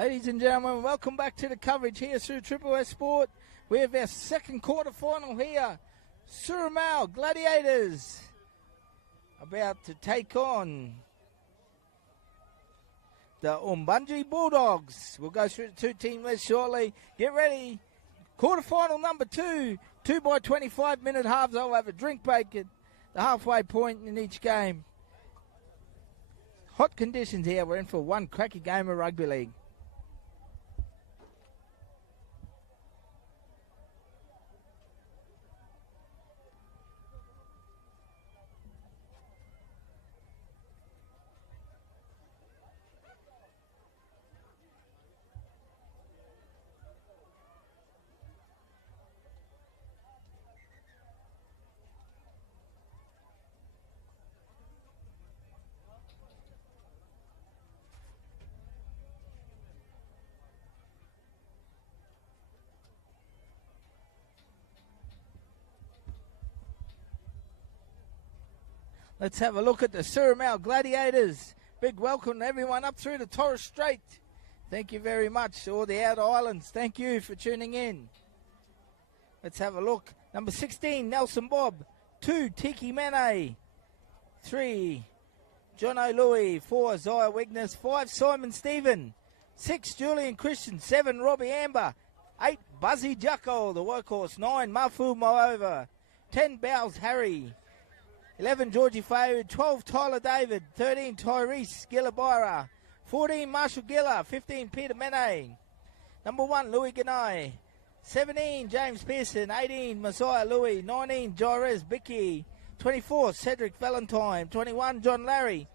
Ladies and gentlemen, welcome back to the coverage here through Triple S Sport. We have our second quarter final here. Surumau Gladiators about to take on the Oombunghi Bulldogs. We'll go through the two team lists shortly. Get ready. Quarterfinal number 2. 2 by 25-minute halves. I'll have a drink break at the halfway point in each game. Hot conditions here. We're in for one cracky game of rugby league. Let's have a look at the Surumau Gladiators. Big welcome to everyone up through the Torres Strait. Thank you very much, all the outer islands. Thank you for tuning in. Let's have a look. Number 16, Nelson Bob. 2, Tiki Mane. 3, Jono Louis. 4, Zaya Wigness. 5, Simon Stephen. 6, Julian Christian. 7, Robbie Amber. 8, Buzzy Jacko, the workhorse. 9, Mafu Moova. 10, Bowles Harry. 11, Georgie Fayu. 12, Tyler David. 13, Tyrese Gillabira. 14, Marshall Giller. 15, Peter Mene. Number 1, Louis Ganai. 17, James Pearson. 18, Messiah Louis. 19, Jairez Bicky. 24, Cedric Valentine. 21, John Larry.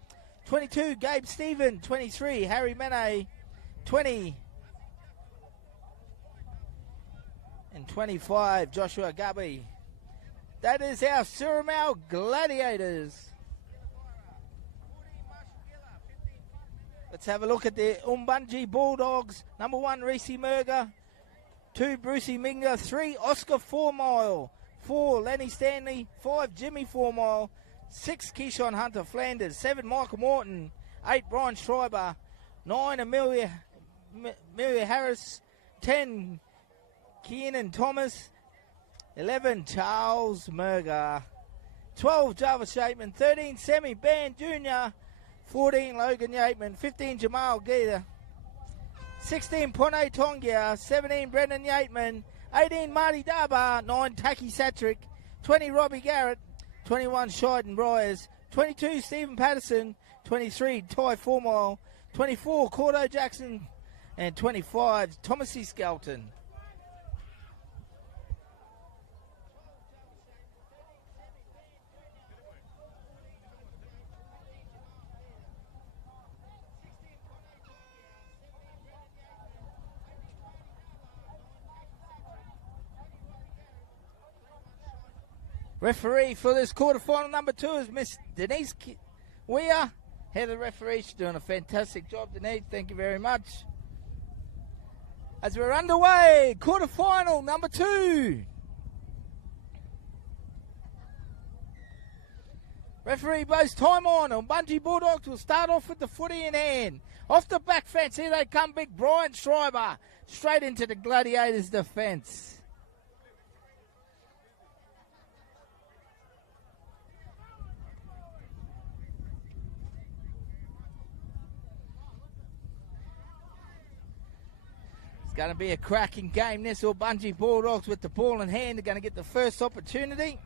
22, Gabe Stephen. 23, Harry Mene. 20 and 25, Joshua Gubby. That is our Surumau Gladiators. Let's have a look at the Oombunghi Bulldogs. Number 1, Reese Merger. 2, Brucey Minga. 3, Oscar 4 Mile. 4, Lenny Stanley. 5, Jimmy 4 Mile. 6, Keyshawn Hunter Flanders. 7, Michael Morton. 8, Brian Schreiber. 9, Amelia Harris. 10, Keenan Thomas. 11, Charles Merger. 12, Jarvis Shapeman. 13, Sammy Band Jr. 14, Logan Yateman. 15, Jamal Gita. 16, Pone Tongia. 17, Brendan Yateman. 18, Marty Darbar. 9, Taki Satrick. 20, Robbie Garrett. 21, Shiden Bryers. 22, Stephen Patterson. 23, Ty Formile. 24, Cordo Jackson. And 25, Thomas E. Skelton. Referee for this quarterfinal number 2 is Miss Denise Weir, head of the referee. She's doing a fantastic job, Denise. Thank you very much. As we're underway, quarterfinal number 2. Referee blows time on. Oombunghi Bulldogs will start off with the footy in hand. Off the back fence, here they come, big Brian Schreiber. Straight into the Gladiators' defence. Going to be a cracking game. This Oombunghi Bulldogs with the ball in hand. They're going to get the first opportunity.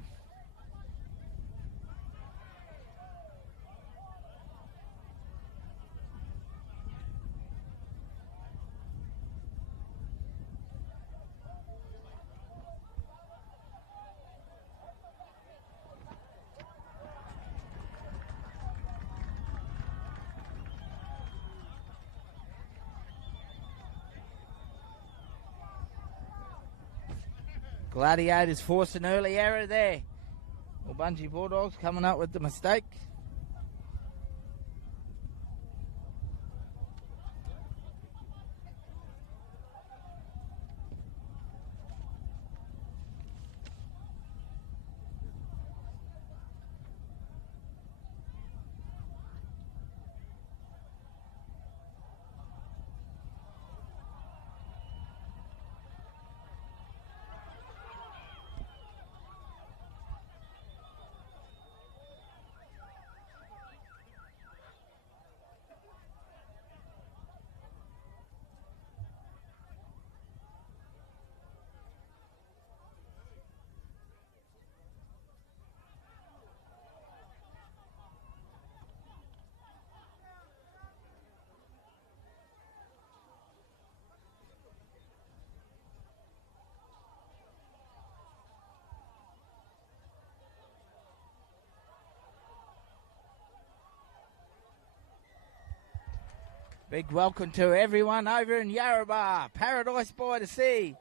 Gladiators forced an early error there. Oombunghi Bulldogs coming up with the mistake. Big welcome to everyone over in Yarrabah, Paradise by the Sea.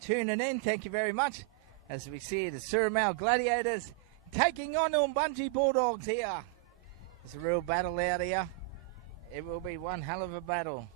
Tuning in, thank you very much. As we see the Surumau Gladiators taking on Oombunghi Bulldogs here. It's a real battle out here. It will be one hell of a battle.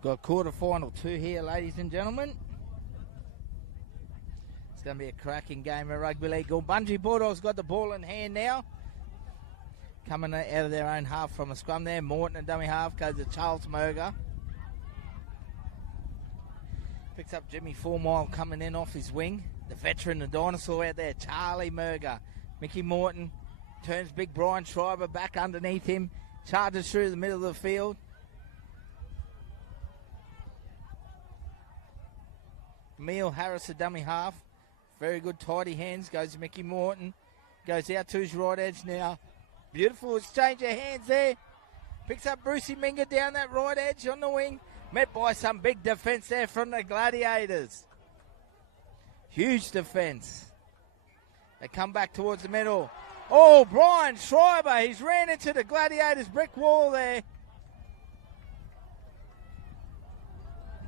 Got quarterfinal 2 here, ladies and gentlemen. It's going to be a cracking game of rugby league. Oombunghi Bulldogs got the ball in hand now. Coming out of their own half from a scrum there. Morton and dummy half goes to Charles Merger. Picks up Jimmy 4 Mile coming in off his wing. The veteran, the dinosaur out there, Charlie Merger. Mickey Morton turns big Brian Schreiber back underneath him. Charges through the middle of the field. Emil Harris, the dummy half. Very good tidy hands. Goes to Mickey Morton. Goes out to his right edge now. Beautiful exchange of hands there. Picks up Brucey Minga down that right edge on the wing. Met by some big defence there from the Gladiators. Huge defence. They come back towards the middle. Oh, Brian Schreiber. He's ran into the Gladiators' brick wall there.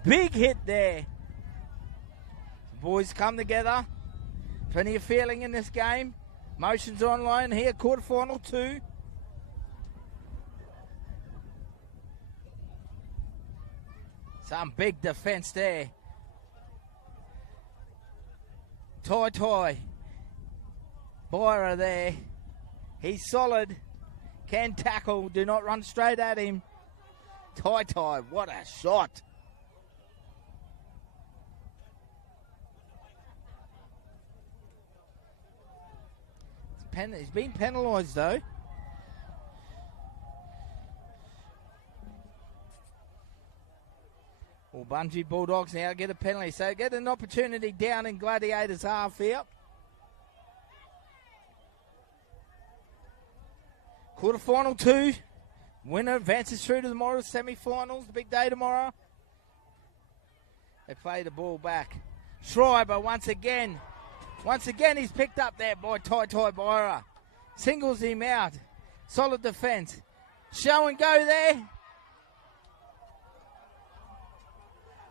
Big hit there. Boys come together. Plenty of feeling in this game. Motions online here, quarterfinal 2. Some big defence there. Tai Byra there. He's solid. Can tackle. Do not run straight at him. Tai, what a shot. He's been penalised though. Oombunghi Bulldogs now get a penalty, so get an opportunity down in Gladiators half here. Quarterfinal 2. Winner advances through to tomorrow's semi-finals. The big day tomorrow. They play the ball back. Schreiber once again. Once again, he's picked up there by Tai Byra. Singles him out. Solid defence. Show and go there.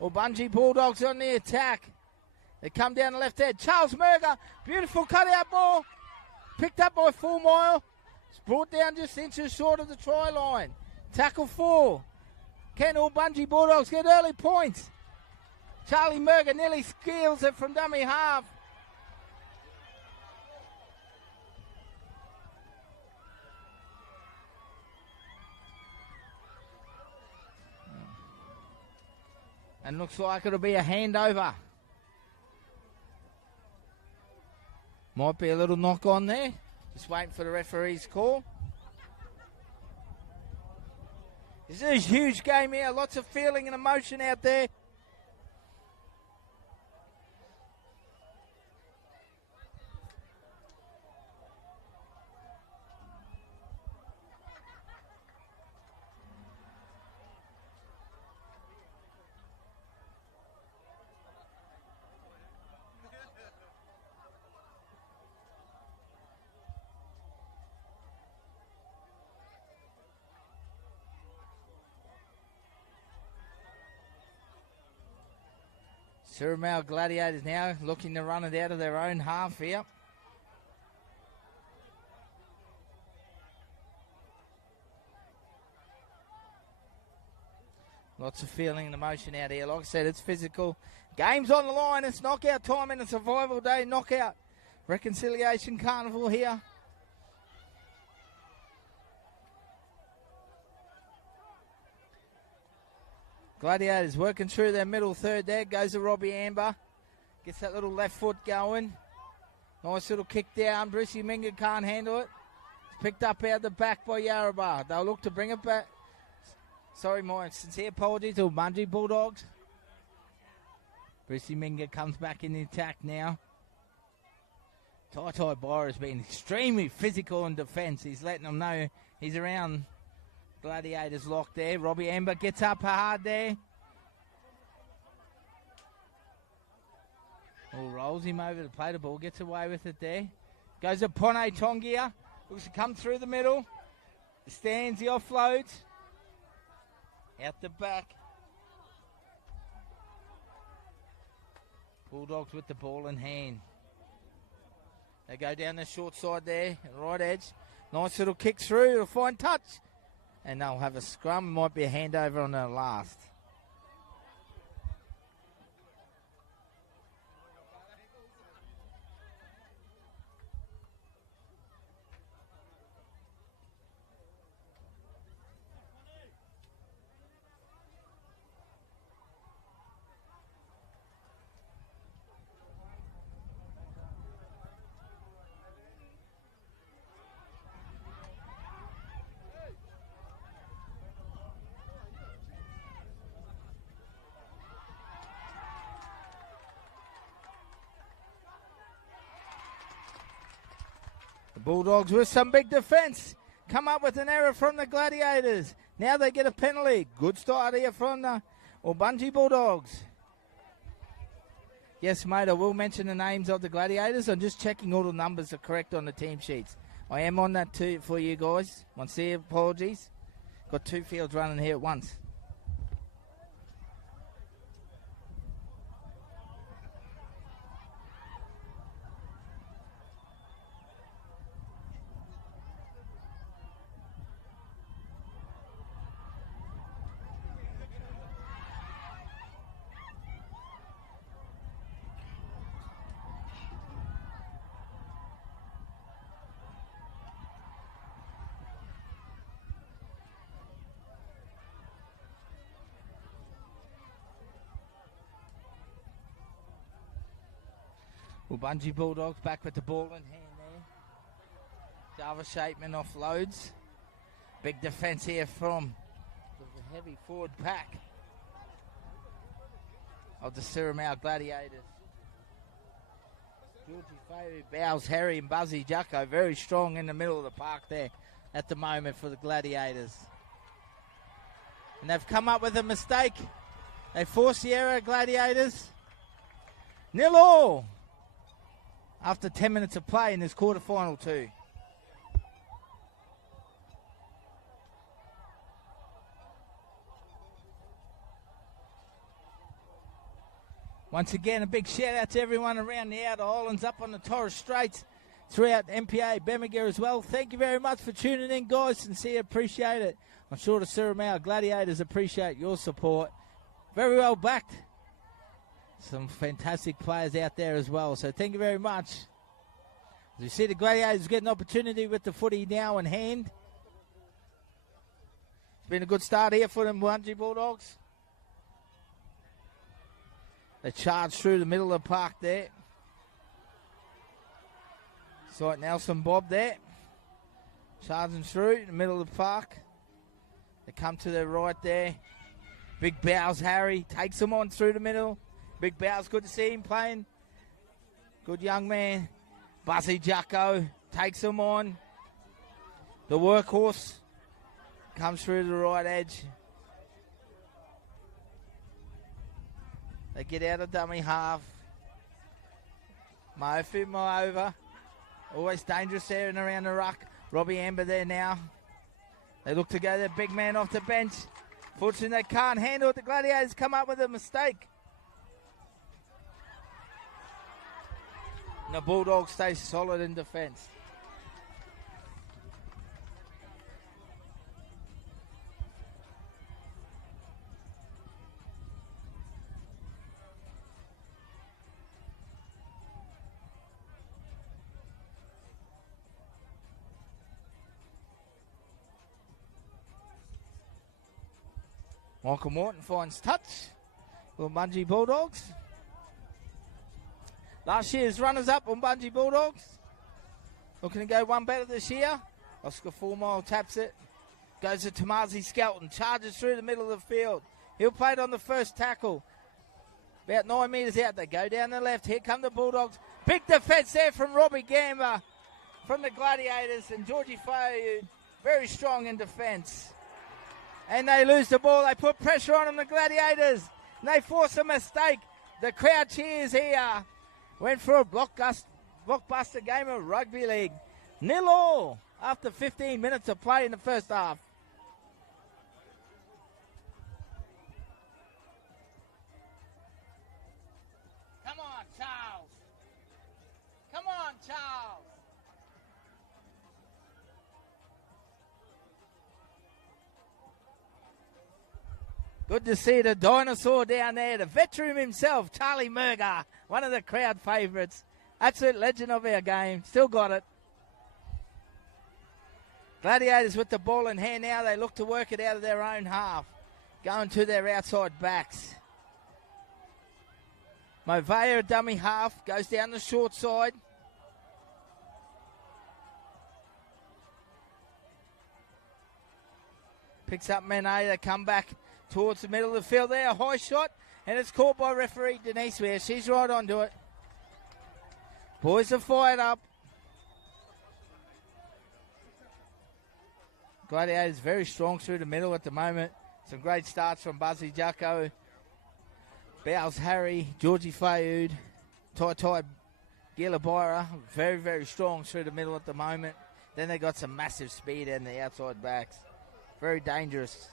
Oombunghi Bulldogs on the attack. They come down the left edge. Charles Merger. Beautiful cutout ball. Picked up by 4 Mile. It's brought down just inches short of the try line. Tackle 4. Can Oombunghi Bulldogs get early points? Charlie Merger nearly steals it from dummy half. And looks like it'll be a handover. Might be a little knock on there. Just waiting for the referee's call. This is a huge game here. Lots of feeling and emotion out there. Surumau Gladiators now looking to run it out of their own half here. Lots of feeling and emotion out here. Like I said, it's physical. Game's on the line. It's knockout time in a survival day knockout. Reconciliation Carnival here. Gladiators working through their middle third there. Goes to Robbie Amber. Gets that little left foot going. Nice little kick down. Brucey Minga can't handle it. It's picked up out the back by Yarrabah. They'll look to bring it back. Sorry, my sincere apologies to Oombunghi Bulldogs. Brucey Minga comes back in the attack now. Tai Bar has been extremely physical in defence. He's letting them know he's around. Gladiators locked there. Robbie Amber gets up hard there. Rolls him over to play the ball. Gets away with it there. Goes to Pone Tongia. Looks to come through the middle. Stands the offloads. Out the back. Bulldogs with the ball in hand. They go down the short side there. Right edge. Nice little kick through. It'll find touch. And they'll have a scrum. Might be a handover on the last. Bulldogs with some big defence. Come up with an error from the Gladiators. Now they get a penalty. Good start here from the Oombunghi Bulldogs. Yes, mate, I will mention the names of the Gladiators. I'm just checking all the numbers are correct on the team sheets. I am on that too for you guys. Sincere apologies. Got two fields running here at once. Oombunghi Bulldogs back with the ball in hand there. Java Shapeman offloads. Big defence here from the heavy forward pack of the Surumau Gladiators. Georgie Fairey, Bowles, Harry and Buzzy Jacko very strong in the middle of the park there at the moment for the Gladiators. And they've come up with a mistake. They forced the error, Gladiators. 0-0. After 10 minutes of play in this quarterfinal too. Once again, a big shout out to everyone around the Outer Islands, up on the Torres Straits, throughout MPA, Bemiga as well. Thank you very much for tuning in, guys. Sincere, appreciate it. I'm sure the Surumau Gladiators appreciate your support. Very well backed. Some fantastic players out there as well. So thank you very much. As you see, the Gladiators get an opportunity with the footy now in hand. It's been a good start here for the Oombunghi Bulldogs. They charge through the middle of the park there. So Nelson Bob there. Charging through the middle of the park. They come to the right there. Big Bowles Harry takes them on through the middle. Big Bowles, good to see him playing. Good young man. Buzzy Jacko takes him on. The workhorse comes through the right edge. They get out of dummy half. Mofi over. Always dangerous there and around the ruck. Robbie Amber there now. They look to go their big man off the bench. Fortunately, they can't handle it. The Gladiators come up with a mistake. And the Bulldogs stay solid in defence. Michael Morton finds touch. Oombunghi Bulldogs. Last year's runners-up, Oombunghi Bulldogs. Looking to go one better this year. Oscar 4 Mile taps it. Goes to Tamazi Skelton. Charges through the middle of the field. He'll play it on the first tackle. About 9 metres out. They go down the left. Here come the Bulldogs. Big defence there from Robbie Gamba from the Gladiators. And Georgie Fayu, very strong in defence. And they lose the ball. They put pressure on them, the Gladiators. And they force a mistake. The crowd cheers here. Went for a blockbuster game of rugby league. 0-0 after 15 minutes of play in the first half. Come on, Charles. Come on, Charles. Good to see the dinosaur down there, the veteran himself, Charlie Murger, one of the crowd favourites. Absolute legend of our game. Still got it. Gladiators with the ball in hand now. They look to work it out of their own half. Going to their outside backs. Movea, dummy half, goes down the short side. Picks up Mene. They come back towards the middle of the field there. A high shot. And it's caught by referee Denise Ware. She's right onto it. Boys are fired up. Gladiators very strong through the middle at the moment. Some great starts from Buzzy Jacko, Bowles Harry, Georgie Fayoud, Tai Gilabira. Very, very strong through the middle at the moment. Then they got some massive speed in the outside backs. Very dangerous.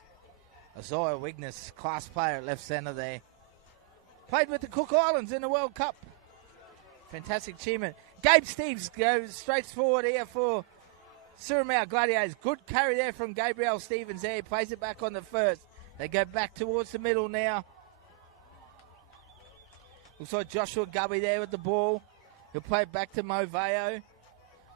Isaiah Wigness, class player at left centre there. Played with the Cook Islands in the World Cup. Fantastic achievement. Gabe Steves goes straight forward here for Surumau Gladiators. Good carry there from Gabriel Stevens there. Plays it back on the first. They go back towards the middle now. Looks like Joshua Gubby there with the ball. He'll play it back to Moveo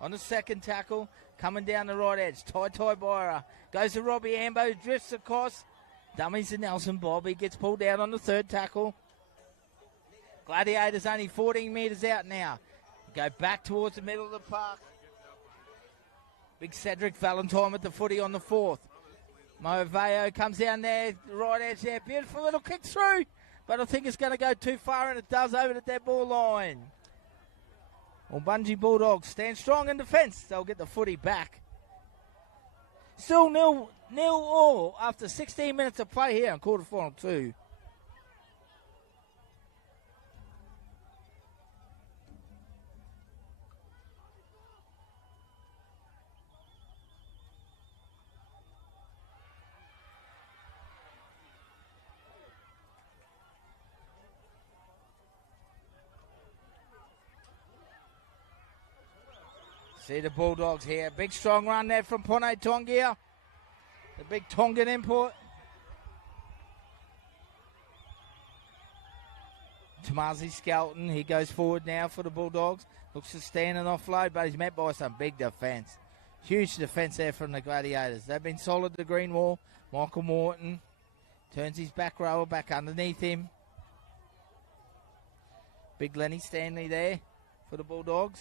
on the second tackle. Coming down the right edge. Tai Byra goes to Robbie Ambo. Drifts across. Dummies to Nelson Bobby. Gets pulled down on the third tackle. Gladiators only 14 metres out now. Go back towards the middle of the park. Big Cedric Valentine with the footy on the fourth. Moveo comes down there, right edge there. Beautiful little kick through. But I think it's going to go too far, and it does over the dead ball line. Oombunghi Bulldogs stand strong in defence. They'll get the footy back. Still 0-0 after 16 minutes of play here in quarterfinal 2. See the Bulldogs here. Big strong run there from Pone Tongia. The big Tongan import. Tamazi Skelton. He goes forward now for the Bulldogs. Looks to stand and offload, but he's met by some big defence. Huge defence there from the Gladiators. They've been solid the green wall. Michael Morton turns his back rower back underneath him. Big Lenny Stanley there for the Bulldogs.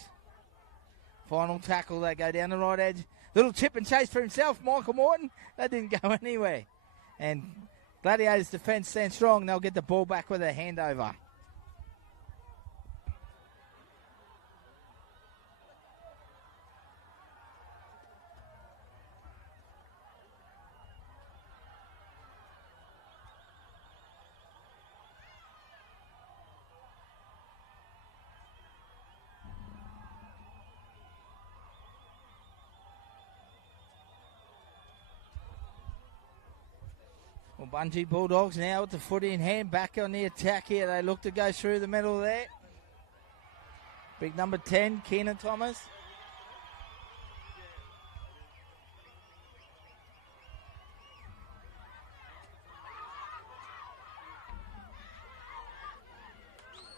Final tackle, they go down the right edge. Little chip and chase for himself, Michael Morton. That didn't go anywhere. And Gladiators' defence stands strong. They'll get the ball back with a handover. Oombunghi Bulldogs now with the footy in hand, back on the attack here. They look to go through the middle there. Big number 10, Keenan Thomas.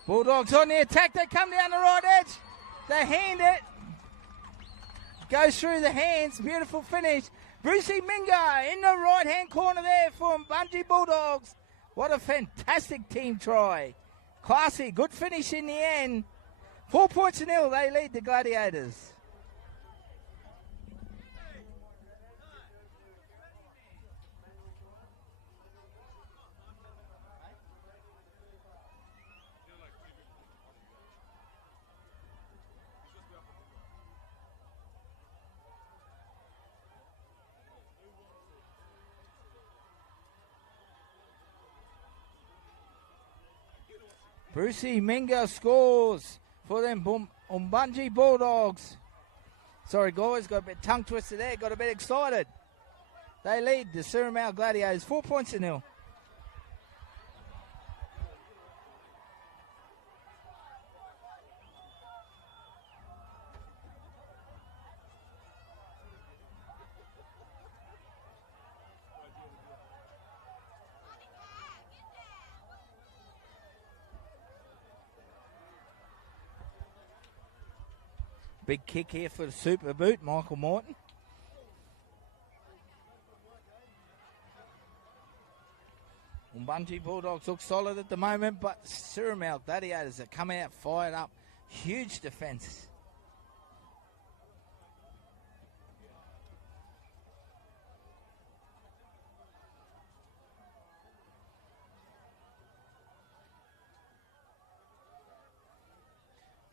Bulldogs on the attack. They come down the right edge. They hand it. Goes through the hands. Beautiful finish. Brucey Minga in the right-hand corner there for Oombunghi Bulldogs. What a fantastic team try. Classy. Good finish in the end. 4 points to nil. They lead the Gladiators. Brucey Minga scores for them Oombunghi Bulldogs. Sorry, guys, got a bit tongue twisted there, got a bit excited. They lead the Surumau Gladiators 4 points to nil. Big kick here for the super boot, Michael Morton. Oombunghi Bulldogs look solid at the moment, but Surumau Gladiators are coming out fired up. Huge defence.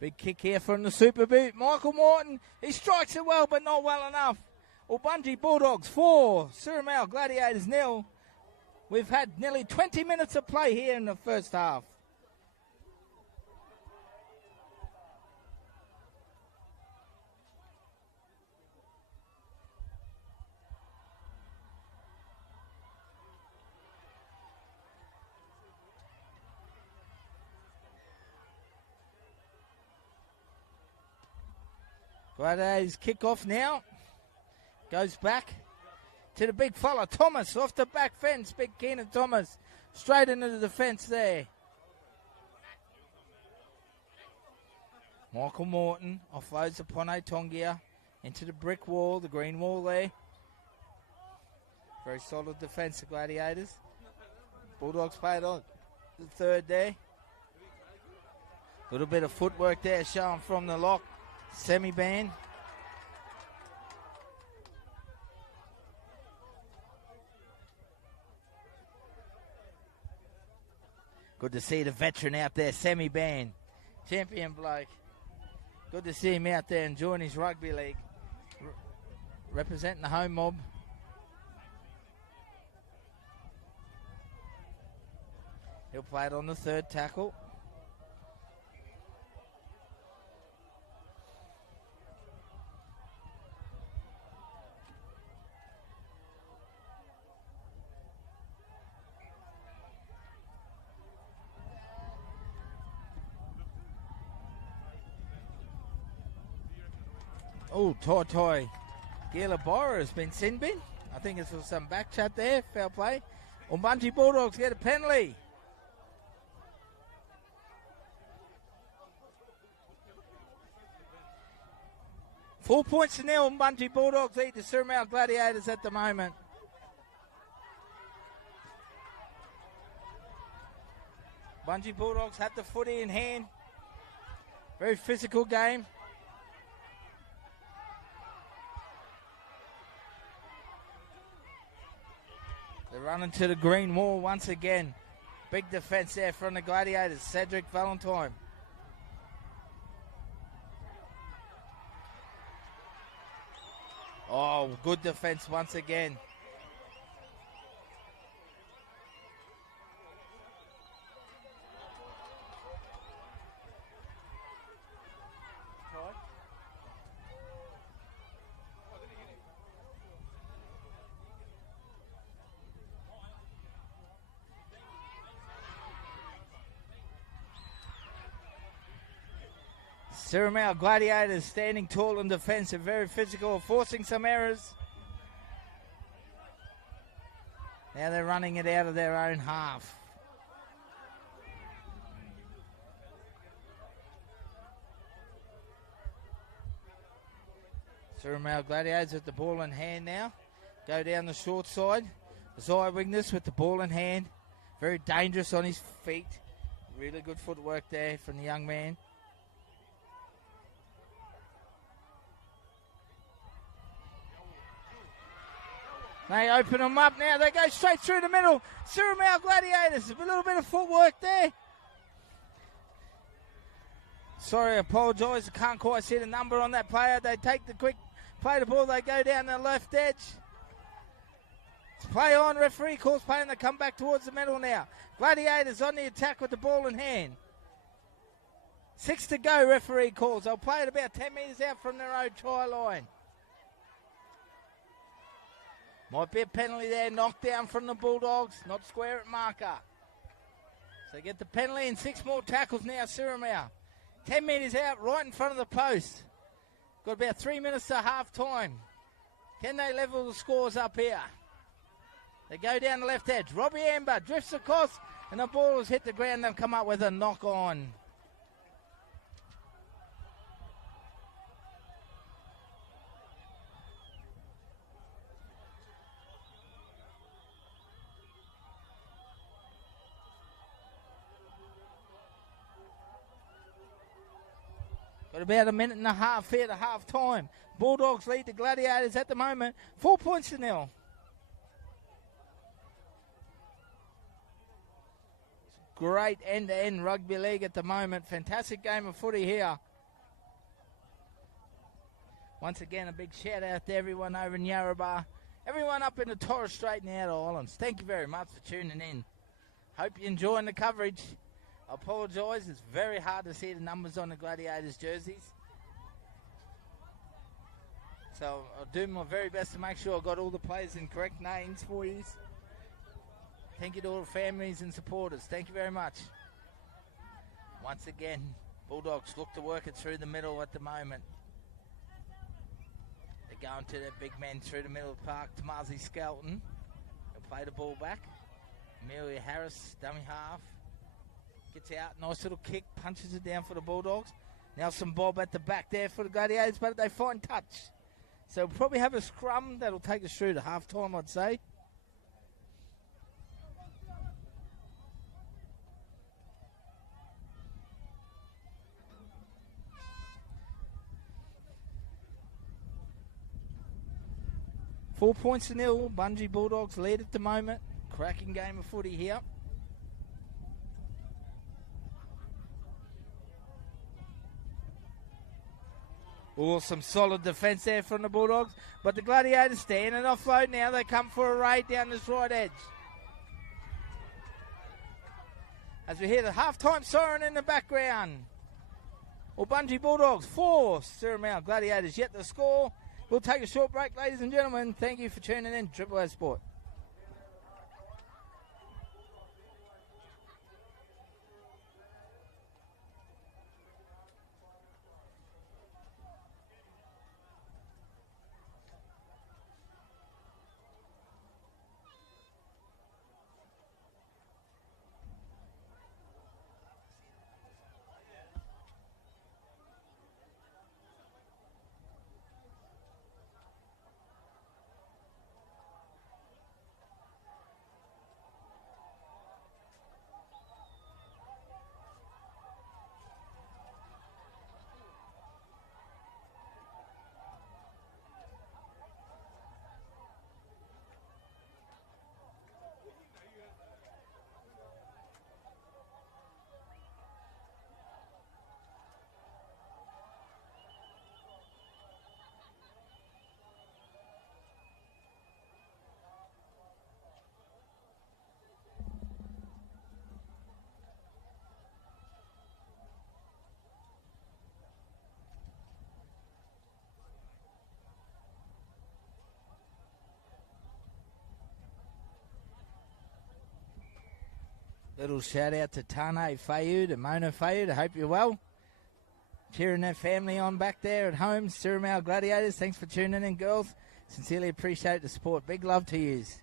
Big kick here from the super boot. Michael Morton, he strikes it well, but not well enough. Oombunghi Bulldogs 4, Surumau Gladiators 0. We've had nearly 20 minutes of play here in the first half. Gladiators kick off now. Goes back to the big fella, Thomas, off the back fence. Big Keenan Thomas, straight into the defence there. Michael Morton offloads upon Tongia into the brick wall, the green wall there. Very solid defence, the Gladiators. Bulldogs played on the third there. Little bit of footwork there shown from the lock. Semi-ban. Good to see the veteran out there, Semi-ban. Champion bloke. Good to see him out there enjoying his rugby league. Representing the home mob. He'll play it on the third tackle. Oh, Toi Gilabora has been sin bin. I think it's for some back chat there. Foul play. Oombunghi Bulldogs get a penalty. Four points to nil. Oombunghi Bulldogs lead the Surumau Gladiators at the moment. Oombunghi Bulldogs have the footy in hand. Very physical game. They're running to the green wall once again. Big defence there from the Gladiators. Cedric Valentine. Oh, good defence once again. Surumau Gladiators standing tall in defence and very physical, forcing some errors. Now they're running it out of their own half. Surumau Gladiators with the ball in hand now. Go down the short side. Zai Wigness with the ball in hand. Very dangerous on his feet. Really good footwork there from the young man. They open them up now. They go straight through the middle. Surumau Gladiators. A little bit of footwork there. Sorry, I apologise. I can't quite see the number on that player. They take the quick, play the ball. They go down the left edge. It's play on. Referee calls play and they come back towards the middle now. Gladiators on the attack with the ball in hand. 6 to go, referee calls. They'll play it about 10 metres out from their own try line. Might be a penalty there, knocked down from the Bulldogs, not square at marker. So get the penalty and 6 more tackles now, Surumau. 10 metres out, right in front of the post. Got about 3 minutes to half time. Can they level the scores up here? They go down the left edge. Robbie Amber drifts across and the ball has hit the ground. They'll come up with a knock on. Got about a minute and a half here to half time. Bulldogs lead the Gladiators at the moment. 4 points to nil. Great end-to-end rugby league at the moment. Fantastic game of footy here. Once again, a big shout out to everyone over in Yarrabah. Everyone up in the Torres Strait and the Outer Islands. Thank you very much for tuning in. Hope you're enjoying the coverage. I apologise, it's very hard to see the numbers on the Gladiators jerseys. So I'll do my very best to make sure I got all the players in correct names for you. Thank you to all the families and supporters. Thank you very much. Once again, Bulldogs look to work it through the middle at the moment. They're going to their big men through the middle of the park. Tamazi Skelton. They'll play the ball back. Amelia Harris, dummy half. Gets out, nice little kick, punches it down for the Bulldogs. Nelson Bob at the back there for the Gladiators, but they find touch. So we'll probably have a scrum that'll take us through to half time, I'd say. Four points to nil. Oombunghi Bulldogs lead at the moment. Cracking game of footy here. Oh, some solid defence there from the Bulldogs. But the Gladiators stand and offload now. They come for a raid down this right edge. As we hear the half-time siren in the background. Oombunghi Bulldogs 4. Surumau Gladiators yet to score. We'll take a short break, ladies and gentlemen. Thank you for tuning in. Triple A Sport. Little shout out to Tane Fayud and Mona Fayud. I hope you're well. Cheering their family on back there at home. Surumau Gladiators, thanks for tuning in, girls. Sincerely appreciate the support. Big love to yous.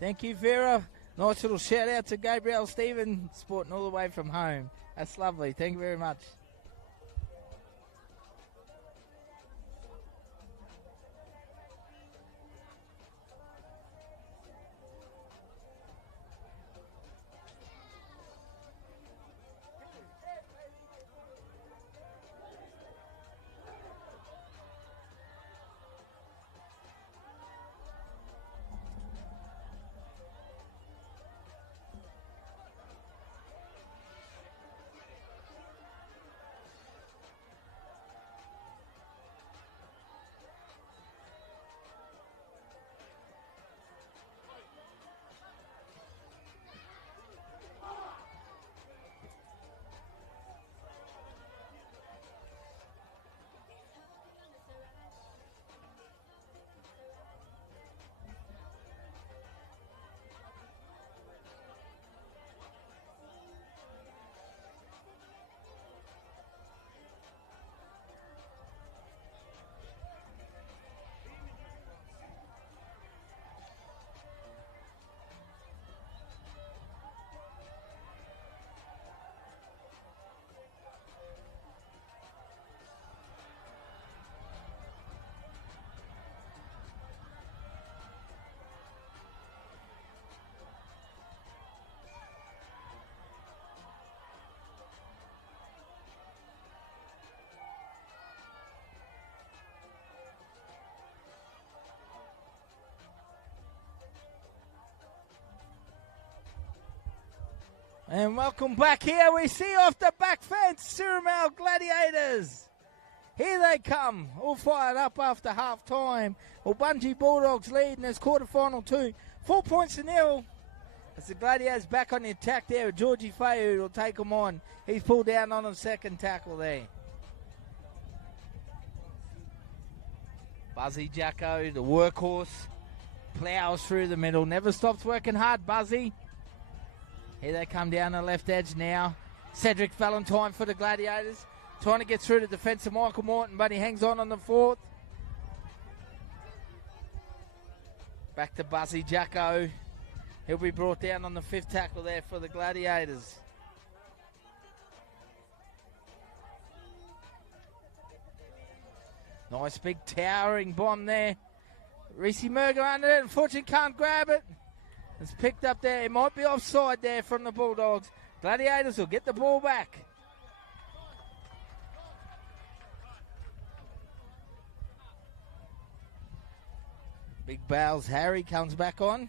Thank you, Vera. Nice little shout out to Gabriel Stephen, sporting all the way from home. That's lovely. Thank you very much. And welcome back here. We see off the back fence, Surumau Gladiators. Here they come, all fired up after half-time. Oombunghi Bulldogs lead in this quarterfinal 2. 4 points to nil. As the Gladiators back on the attack there, Georgie Feu will take them on. He's pulled down on the second tackle there. Buzzy Jacko, the workhorse, plows through the middle. Never stops working hard, Buzzy. Here they come down the left edge now. Cedric Valentine for the Gladiators. Trying to get through the defence of Michael Morton, but he hangs on the fourth. Back to Buzzy Jacko. He'll be brought down on the fifth tackle there for the Gladiators. Nice big towering bomb there. Reese Merger under it. Unfortunately can't grab it. It's picked up there. It might be offside there from the Bulldogs. Gladiators will get the ball back. Big Bales Harry comes back on.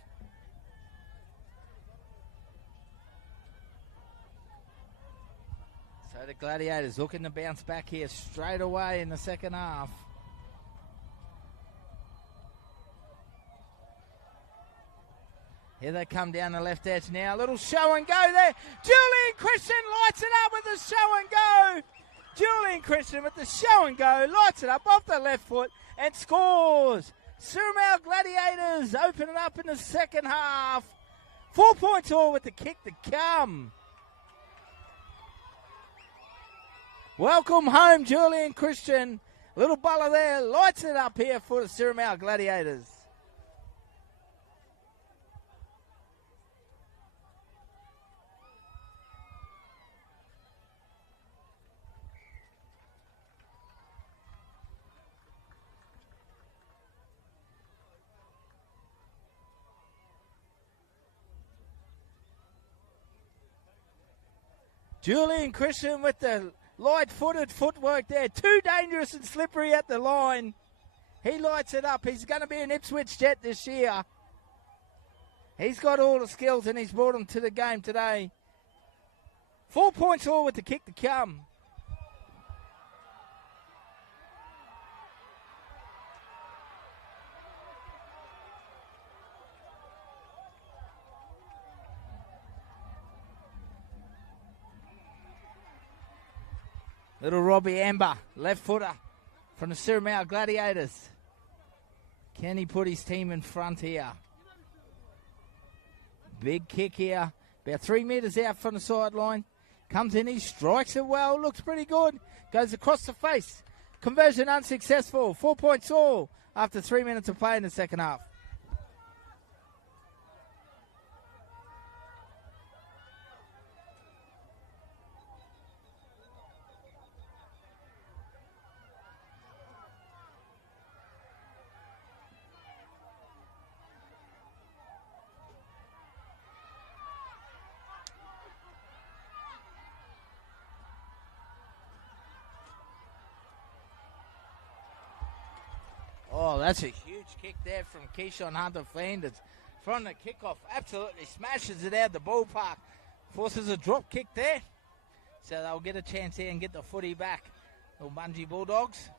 So the Gladiators looking to bounce back here straight away in the second half. Here they come down the left edge now. A little show and go there. Julian Christian lights it up with the show and go. Julian Christian with the show and go. Lights it up off the left foot and scores. Surumau Gladiators opening up in the second half 4 points all with the kick to come. Welcome home, Julian Christian. Little Buller there lights it up here for the Surumau Gladiators. Julian Christian with the light-footed footwork there. Too dangerous and slippery at the line. He lights it up. He's going to be an Ipswich Jet this year. He's got all the skills and he's brought them to the game today. 4 points all with the kick to come. Little Robbie Amber, left footer from the Surumau Gladiators. Can he put his team in front here? Big kick here. About 3 metres out from the sideline. Comes in, he strikes it well. Looks pretty good. Goes across the face. Conversion unsuccessful. 4 points all after 3 minutes of play in the second half. Oh, that's a huge kick there from Keyshawn Hunter-Flanders. From the kickoff, absolutely smashes it out the ballpark. Forces a drop kick there. So they'll get a chance here and get the footy back. Oombunghi Bulldogs.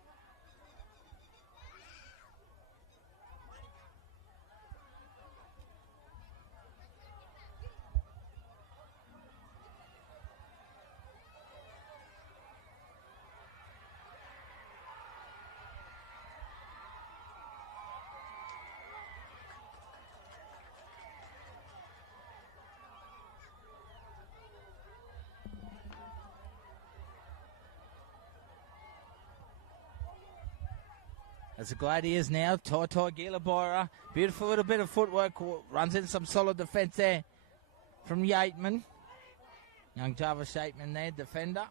As the Gladiators now, Tai Gilabora. Beautiful little bit of footwork. Runs in some solid defence there from Yateman. Young Jarvis Yateman there, defender.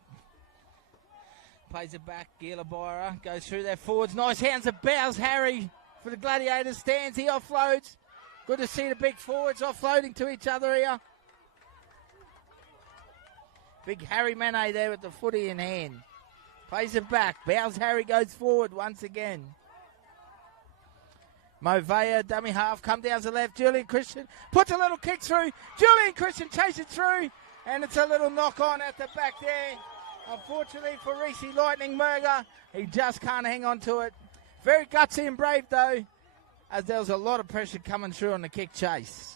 Plays it back, Gilabora. Goes through their forwards. Nice hands of Bowes Harry for the Gladiators. Stands, he offloads. Good to see the big forwards offloading to each other here. Big Harry Mane there with the footy in hand. Plays it back. Bowes Harry goes forward once again. Movea, dummy half, come down to the left. Julian Christian puts a little kick through. Julian Christian chases through, and it's a little knock on at the back there. Unfortunately for Reese Lightning Murger, he just can't hang on to it. Very gutsy and brave though, as there was a lot of pressure coming through on the kick chase.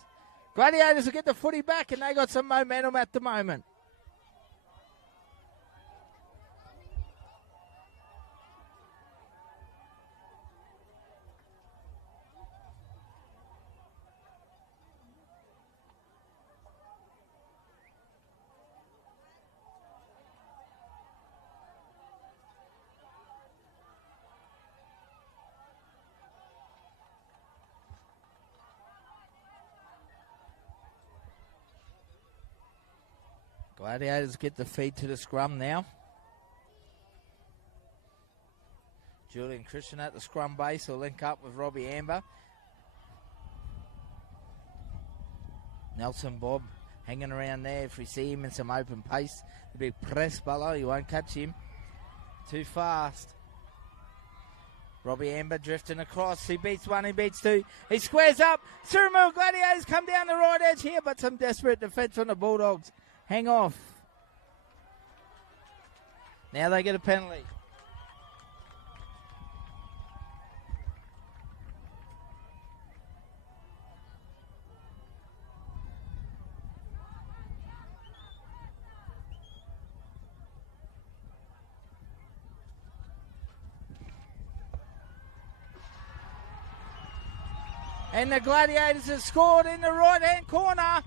Gladiators will get the footy back, and they got some momentum at the moment. Gladiators get the feed to the scrum now. Julian Christian at the scrum base will link up with Robbie Amber. Nelson Bob hanging around there. If we see him in some open pace, the big press below, you won't catch him. Too fast. Robbie Amber drifting across. He beats one, he beats two. He squares up. Surumau Gladiators come down the right edge here, but some desperate defence from the Bulldogs. Hang off. Now they get a penalty. And the Gladiators have scored in the right-hand corner.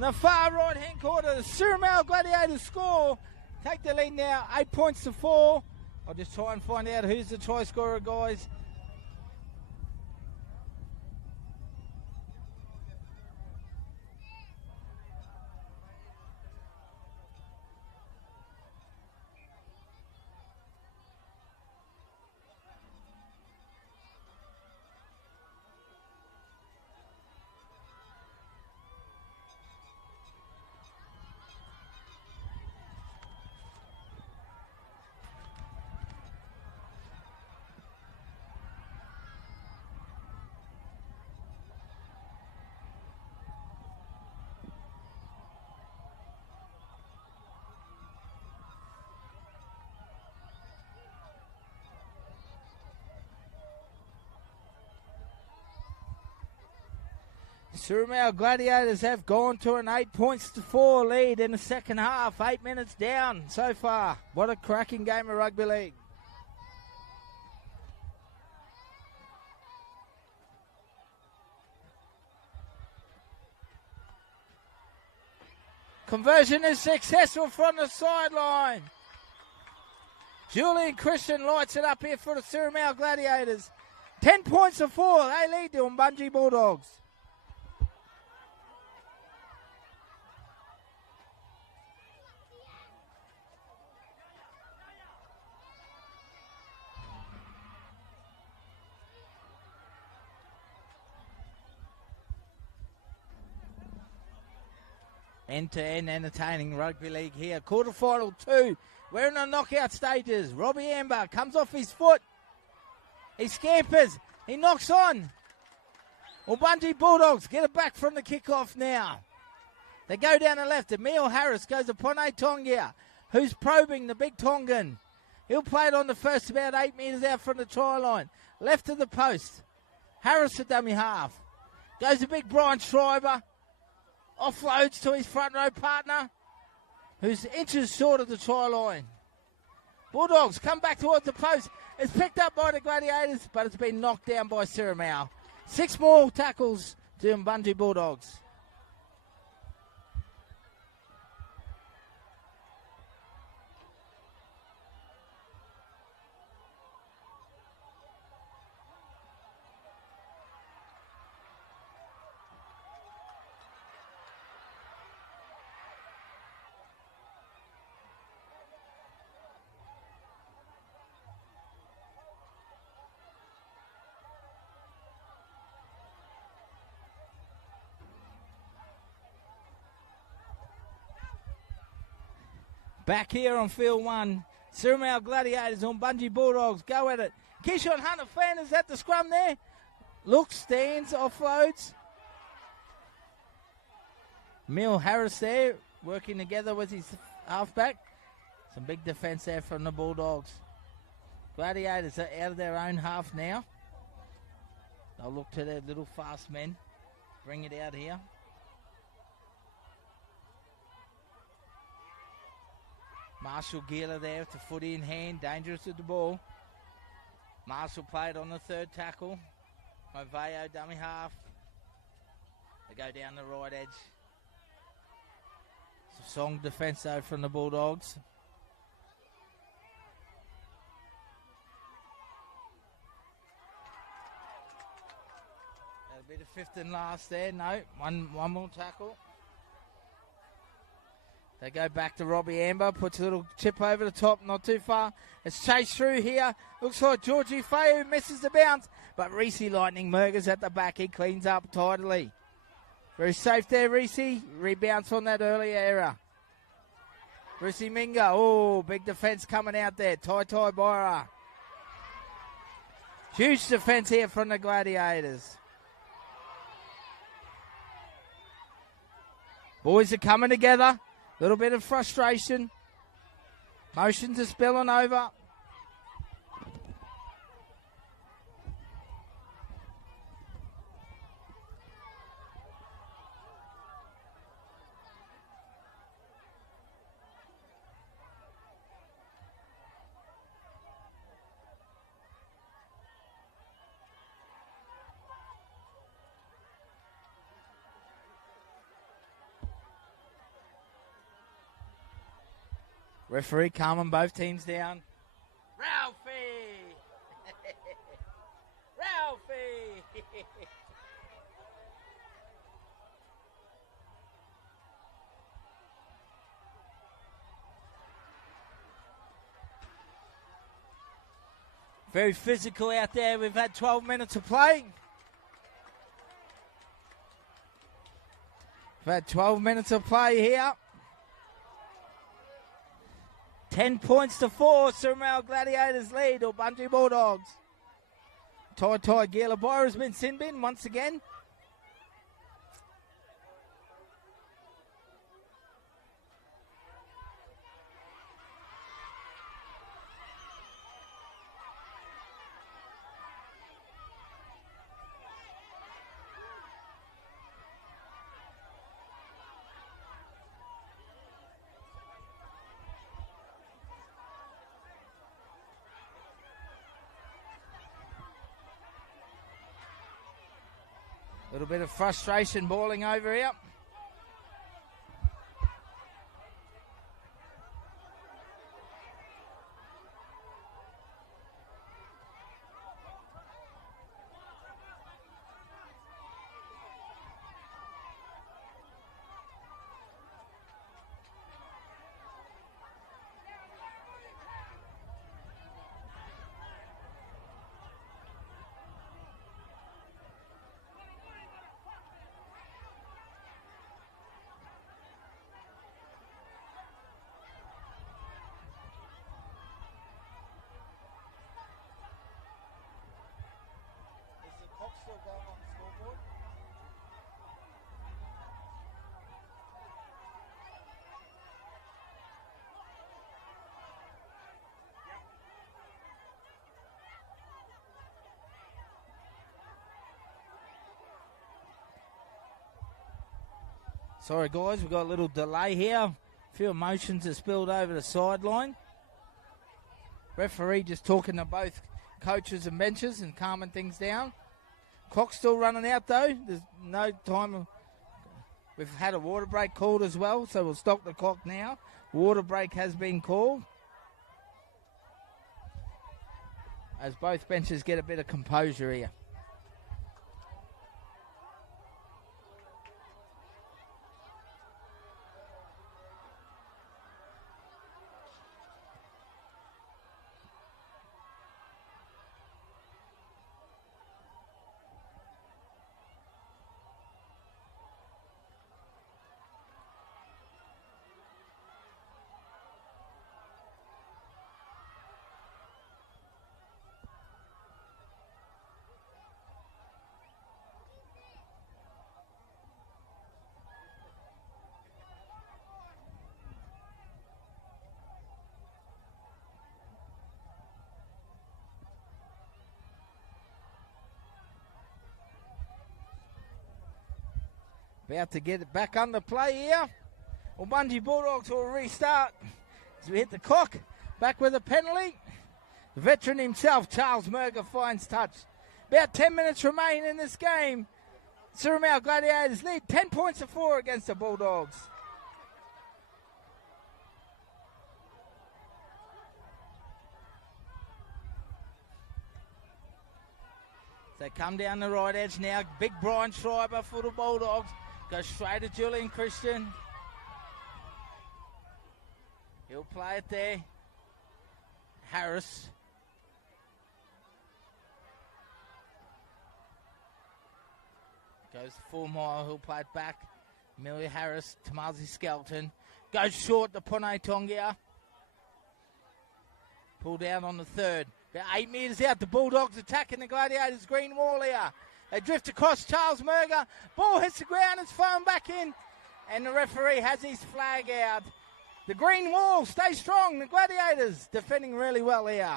In the far right-hand corner, the Surumau Gladiators score. Take the lead now, 8 points to 4. I'll just try and find out who's the try scorer, guys. Surumau Gladiators have gone to an 8 points to 4 lead in the second half. 8 minutes down so far. What a cracking game of rugby league. Conversion is successful from the sideline. Julian Christian lights it up here for the Surumau Gladiators. 10 points to 4. They lead the Oombunghi Bulldogs. End-to-end entertaining rugby league here. Quarterfinal 2. We're in the knockout stages. Robbie Amber comes off his foot. He scampers. He knocks on. Oombunghi Bulldogs get it back from the kickoff now. They go down the left. Emil Harris goes to Pone Tongia, who's probing the big Tongan. He'll play it on the first about 8 metres out from the try line. Left of the post. Harris to dummy half. Goes to big Brian Schreiber. Offloads to his front row partner, who's inches short of the try line. Bulldogs come back towards the post. It's picked up by the Gladiators, but it's been knocked down by Surumau. 6 more tackles to Oombunghi Bulldogs. Back here on field 1, Surumau Gladiators on Oombunghi Bulldogs. Go at it. Keyshawn Hunter Flanders at the scrum there. Looks, stands, offloads. Emil Harris there, working together with his halfback. Some big defence there from the Bulldogs. Gladiators are out of their own half now. They'll look to their little fast men. Bring it out here. Marshall Gila there with the footy in hand, dangerous with the ball. Marshall played on the third tackle. Moveo dummy half. They go down the right edge. Some strong defence though from the Bulldogs. That'll be the fifth and last there. No, one more tackle. They go back to Robbie Amber, puts a little chip over the top, not too far. It's chased through here. Looks like Georgie Feu misses the bounce, but Reese Lightning Mergers at the back. He cleans up tidily. Very safe there, Reese. Rebounds on that earlier error. Reese Minga. Oh, big defence coming out there. Tai Byra. Huge defence here from the Gladiators. Boys are coming together. Little bit of frustration. Motions are spilling over. Referee calming both teams down. Ralphie! Ralphie! Very physical out there. We've had 12 minutes of play. We've had 12 minutes of play here. 10 points to 4. Surumau Gladiators lead. Oombunghi Bulldogs. Tai Geelabora has been sin bin once again. A little bit of frustration boiling over here. Sorry guys, we've got a little delay here. A few emotions have spilled over the sideline. Referee just talking to both coaches and benches and calming things down. Clock's still running out though. There's no time. We've had a water break called as well, so we'll stop the clock now. Water break has been called. As both benches get a bit of composure here. About to get it back under play here. Oombunghi Bulldogs will restart as we hit the clock. Back with a penalty. The veteran himself, Charles Merger, finds touch. About 10 minutes remain in this game. Surumau Gladiators lead 10 points to 4 against the Bulldogs. They come down the right edge now. Big Brian Schreiber for the Bulldogs. Goes straight to Julian Christian. He'll play it there. Harris. Goes to 4 mile. He'll play it back. Amelia Harris. Tamazi Skelton. Goes short to Pone Tongia. Pulled out on the third. About 8 metres out. The Bulldogs attacking the Gladiators' green wall here. They drift across Charles Merger. Ball hits the ground. It's thrown back in. And the referee has his flag out. The green wall stays strong. The Gladiators defending really well here.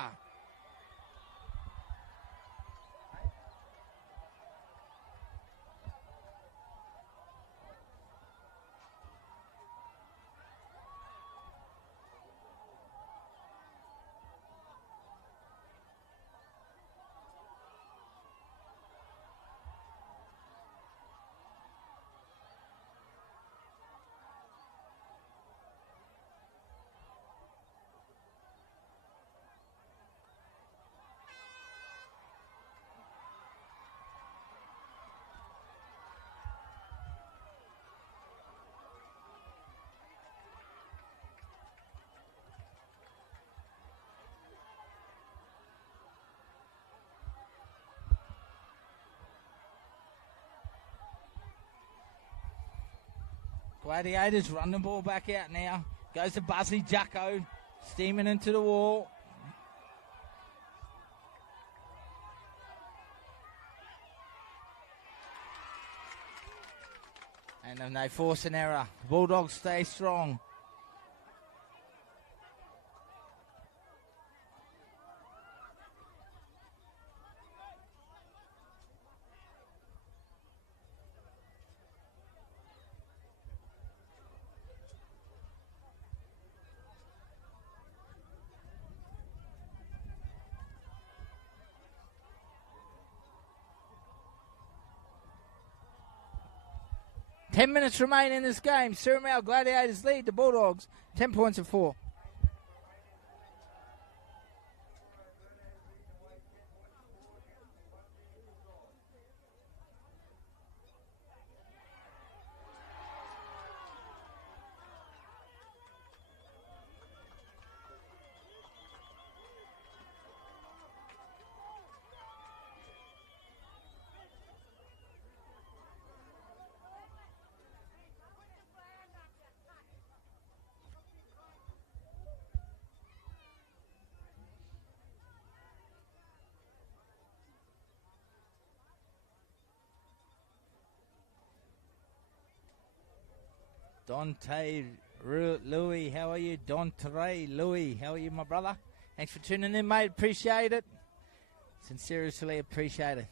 Gladiators run the ball back out now. Goes to Buzzy Jacko, steaming into the wall. And then they force an error. Bulldogs stay strong. Ten minutes remain in this game. Surumau Gladiators lead the Bulldogs 10 points to 4. Dante Louis, how are you? Dante Louis, how are you, my brother? Thanks for tuning in, mate. Appreciate it. Sincerely appreciate it.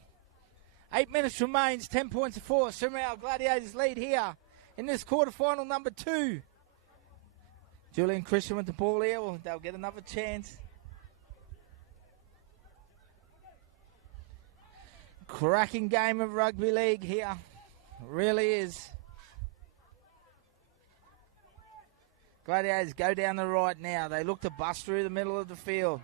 8 minutes remains, 10 points to 4. Surumau Gladiators lead here in this quarterfinal number 2. Julian Christian with the ball here. Well, they'll get another chance. Cracking game of rugby league here. Really is. Gladiators go down the right now. They look to bust through the middle of the field.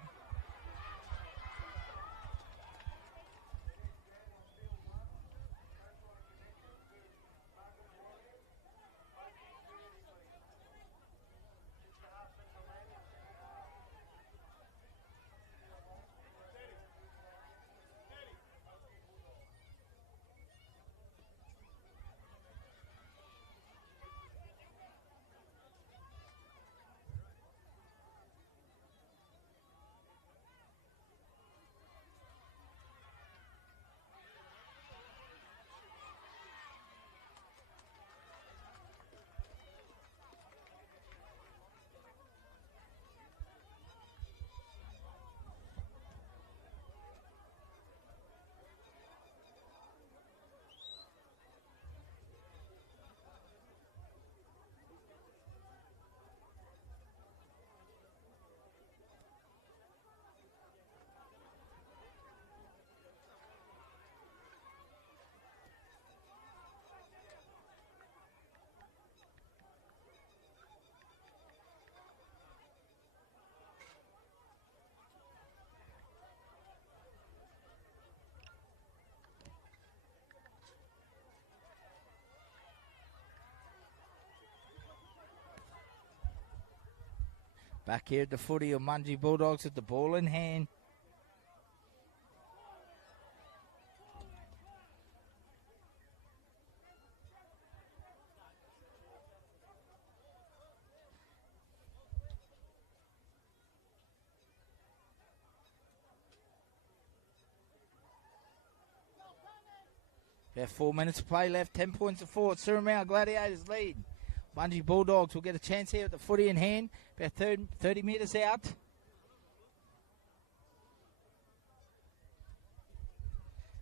Back here at the footy, Oombunghi Bulldogs with the ball in hand. About 4 minutes to play left, 10 points to 4. Surumau Gladiators lead. Oombunghi Bulldogs will get a chance here with the footy in hand. About 30 metres out.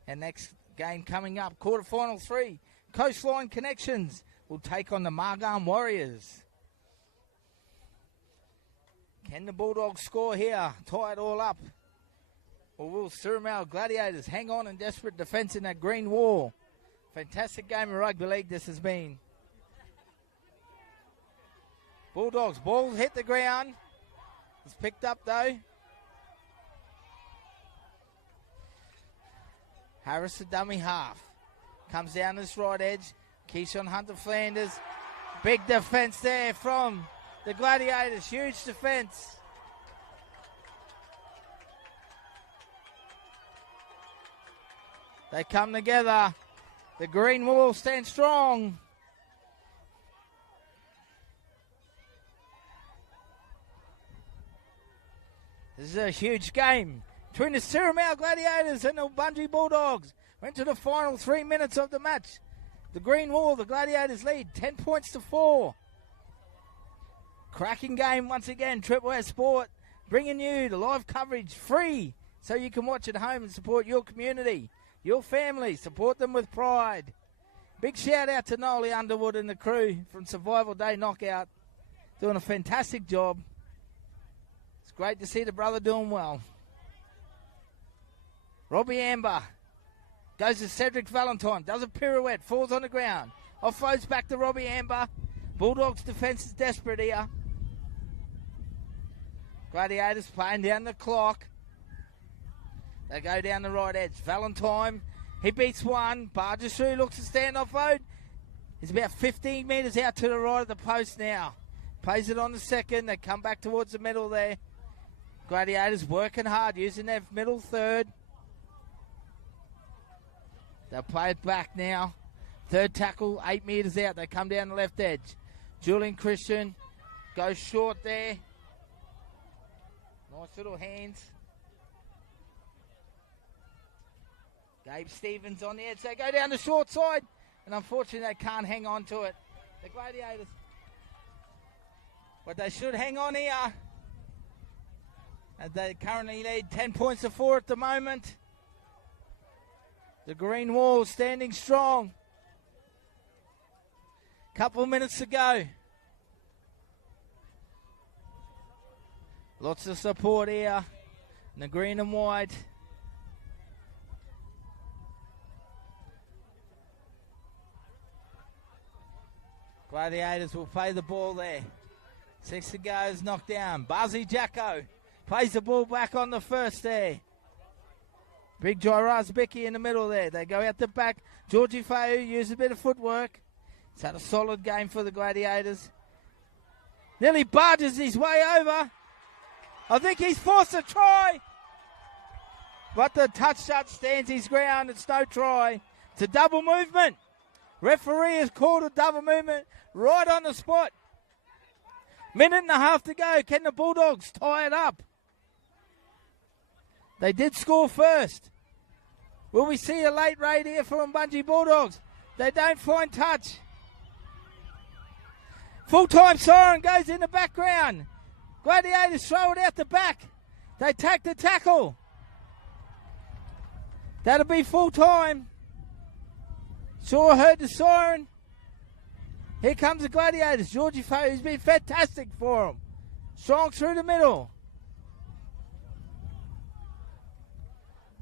And next game coming up, quarterfinal 3. Coastline Connections will take on the Margam Warriors. Can the Bulldogs score here? Tie it all up. Or will Surumau Gladiators hang on in desperate defence in that green wall? Fantastic game of rugby league this has been. Bulldogs, ball hit the ground. It's picked up though. Harris, the dummy half. Comes down this right edge. Keyshawn Hunter-Flanders. Big defence there from the Gladiators. Huge defence. They come together. The green wall stands strong. is a huge game between the Surumau Gladiators and the Oombunghi Bulldogs. We're into the final 3 minutes of the match. The green wall, the Gladiators lead 10 points to 4. Cracking game once again. Triple S Sport bringing you the live coverage free so you can watch at home and support your community, your family. Support them with pride. Big shout out to Nolly Underwood and the crew from Survival Day Knockout. Doing a fantastic job. It's great to see the brother doing well. Robbie Amber goes to Cedric Valentine. Does a pirouette. Falls on the ground. Offloads back to Robbie Amber. Bulldogs defence is desperate here. Gladiators playing down the clock. They go down the right edge. Valentine, he beats one. Barges through, looks to stand offload. He's about 15 metres out to the right of the post now. Plays it on the second. They come back towards the middle there. Gladiators working hard, using their middle third. They'll play it back now. Third tackle, 8 metres out. They come down the left edge. Julian Christian goes short there. Nice little hands. Gabe Stevens on the edge. They go down the short side. And unfortunately, they can't hang on to it. The Gladiators. But they should hang on here. And they currently lead 10 points to 4 at the moment. The green wall standing strong. Couple minutes to go. Lots of support here. In the green and white. Gladiators will play the ball there. 6 to go is knocked down. Buzzy Jacko plays the ball back on the first there. Big Joyraz Bicky in the middle there. They go out the back. Georgie Feu uses a bit of footwork. It's had a solid game for the Gladiators. Nearly barges his way over. I think he's forced a try. But the touch shot stands his ground. It's no try. It's a double movement. Referee has called a double movement right on the spot. Minute and a half to go. Can the Bulldogs tie it up? They did score first. Will we see a late raid here for Oombunghi Bulldogs? They don't find touch. Full-time siren goes in the background. Gladiators throw it out the back. They take the tackle. That'll be full-time. Sure heard the siren. Here comes the Gladiators. Georgie Fay, who's been fantastic for them. Strong through the middle.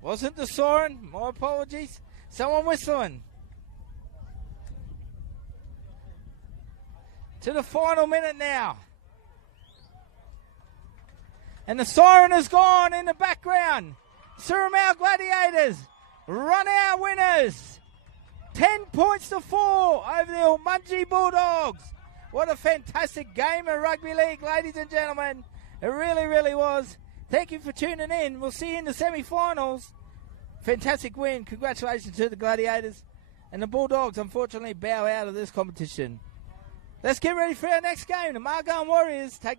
Wasn't the siren. My apologies. Someone whistling. To the final minute now. And the siren has gone in the background. Surumau Gladiators run our winners. 10 points to 4 over the Oombunghi Bulldogs. What a fantastic game of rugby league, ladies and gentlemen. It really, really was. Thank you for tuning in. We'll see you in the semi-finals. Fantastic win. Congratulations to the Gladiators. And the Bulldogs, unfortunately, bow out of this competition. Let's get ready for our next game. The Margon Warriors take